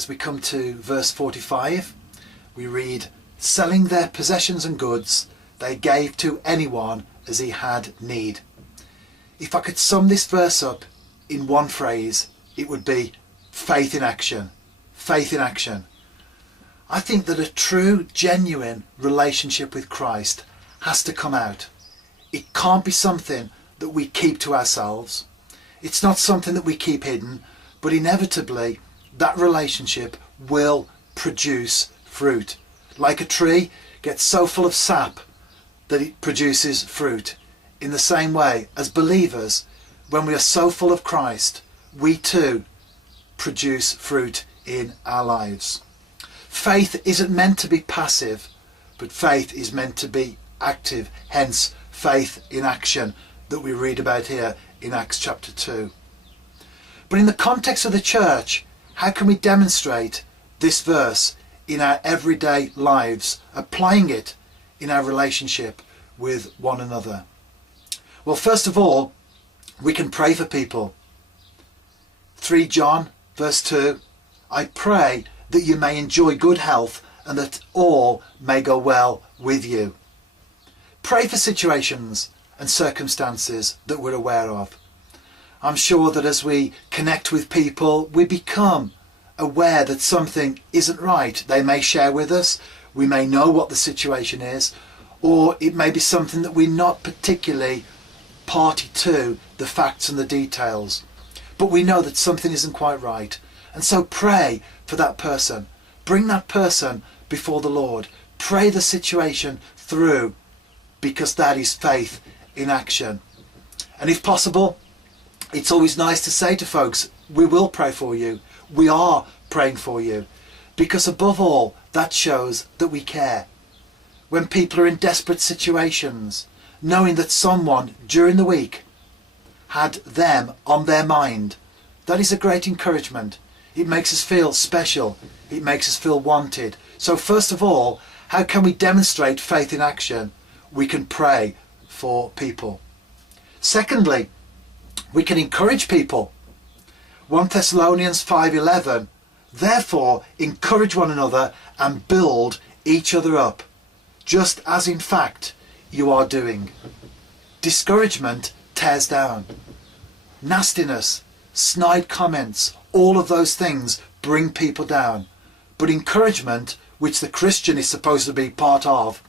as we come to verse 45, we read, selling their possessions and goods, they gave to anyone as he had need. If I could sum this verse up in one phrase, it would be faith in action. Faith in action. I think that a true, genuine relationship with Christ has to come out. It can't be something that we keep to ourselves. It's not something that we keep hidden, but inevitably that relationship will produce fruit. Like a tree gets so full of sap that it produces fruit. In the same way, as believers, when we are so full of Christ, we too produce fruit in our lives. Faith isn't meant to be passive, but faith is meant to be active. Hence, faith in action that we read about here in Acts chapter 2. But in the context of the church, how can we demonstrate this verse in our everyday lives, applying it in our relationship with one another? Well, first of all, we can pray for people. 3 John verse 2, I pray that you may enjoy good health and that all may go well with you. Pray for situations and circumstances that we're aware of. I'm sure that as we connect with people, we become aware that something isn't right. They may share with us, we may know what the situation is, or it may be something that we're not particularly party to, the facts and the details. But we know that something isn't quite right. And so pray for that person. Bring that person before the Lord. Pray the situation through, because that is faith in action. And if possible, it's always nice to say to folks, we will pray for you. We are praying for you. Because above all, that shows that we care. When people are in desperate situations, knowing that someone during the week had them on their mind, that is a great encouragement. It makes us feel special. It makes us feel wanted. So first of all, how can we demonstrate faith in action? We can pray for people. Secondly, we can encourage people. 1 Thessalonians 5:11, therefore encourage one another and build each other up, just as in fact you are doing. Discouragement tears down. Nastiness, snide comments, all of those things bring people down. But encouragement, which the Christian is supposed to be part of,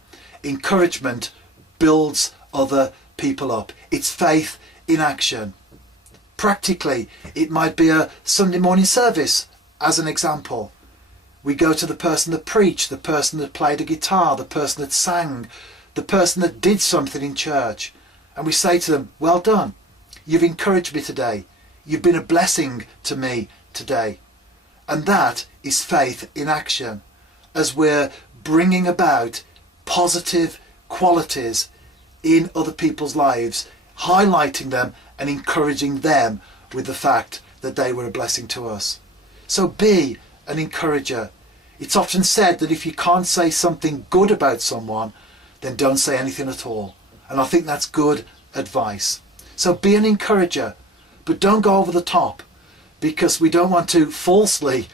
encouragement builds other people up. It's faith in action. Practically, it might be a Sunday morning service, as an example. We go to the person that preached, the person that played a guitar, the person that sang, the person that did something in church, and we say to them, well done. You've encouraged me today. You've been a blessing to me today. And that is faith in action, as we're bringing about positive qualities in other people's lives, highlighting them and encouraging them with the fact that they were a blessing to us. So be an encourager. It's often said that if you can't say something good about someone, then don't say anything at all. And I think that's good advice. So be an encourager, but don't go over the top, because we don't want to falsely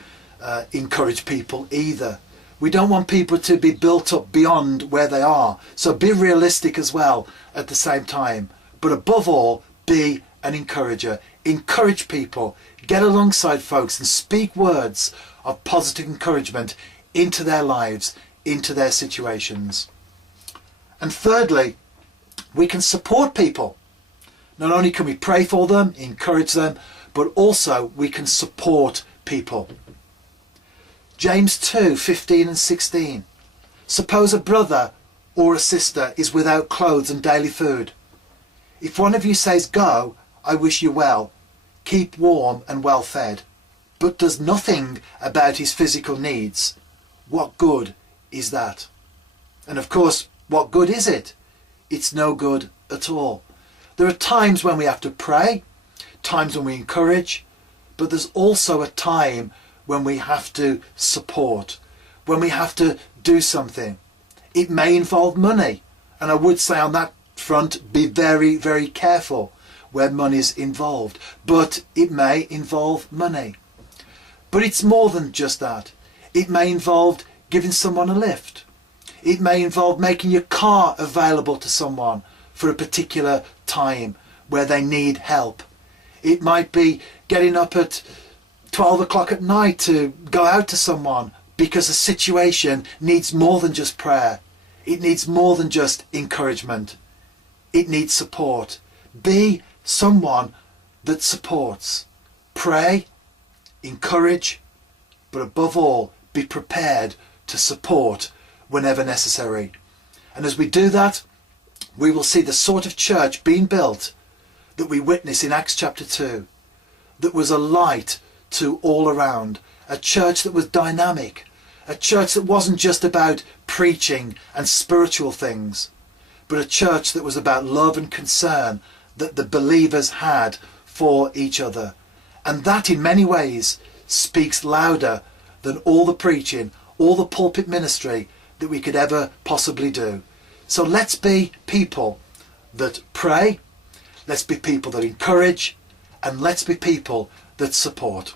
encourage people either. We don't want people to be built up beyond where they are. So be realistic as well at the same time. But above all, be an encourager. Encourage people. Get alongside folks and speak words of positive encouragement into their lives, into their situations. And thirdly, we can support people. Not only can we pray for them, encourage them, but also we can support people. James 2:15 and 16. Suppose a brother or a sister is without clothes and daily food. If one of you says, go, I wish you well, keep warm and well fed, but does nothing about his physical needs, what good is that? And of course, what good is it? It's no good at all. There are times when we have to pray, times when we encourage, but there's also a time when we have to support, when we have to do something. It may involve money, and I would say on that front, be very, very careful where money is involved, but it may involve money. But it's more than just that. It may involve giving someone a lift. It may involve making your car available to someone for a particular time where they need help. It might be getting up at 12 o'clock at night to go out to someone because a situation needs more than just prayer. It needs more than just encouragement. It needs support. Be someone that supports. Pray, encourage, but above all, be prepared to support whenever necessary. And as we do that, we will see the sort of church being built that we witness in Acts chapter 2, that was a light to all around, a church that was dynamic, a church that wasn't just about preaching and spiritual things, but a church that was about love and concern that the believers had for each other. And that in many ways speaks louder than all the preaching, all the pulpit ministry that we could ever possibly do. So let's be people that pray, let's be people that encourage, and let's be people that support.